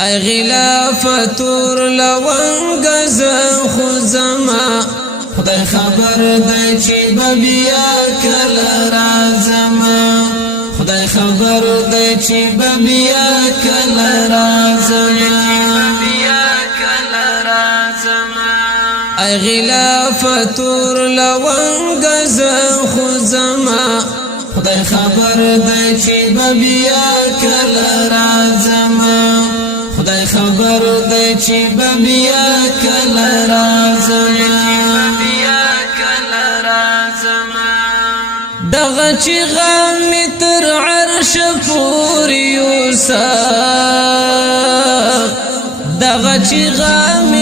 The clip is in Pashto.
ای غلاف تور لونگ زخو زما خدای خبر دی چی بیا کل رازما خدای خبر دی چی بیا کل رازما ای غلاف تور لونگ زخو زما خدای خبر دی چی بیا کل رازما خدای خبر دی چی بیا کل رازما دغه چې غم تر عرش پورې یوسف دغه چې غم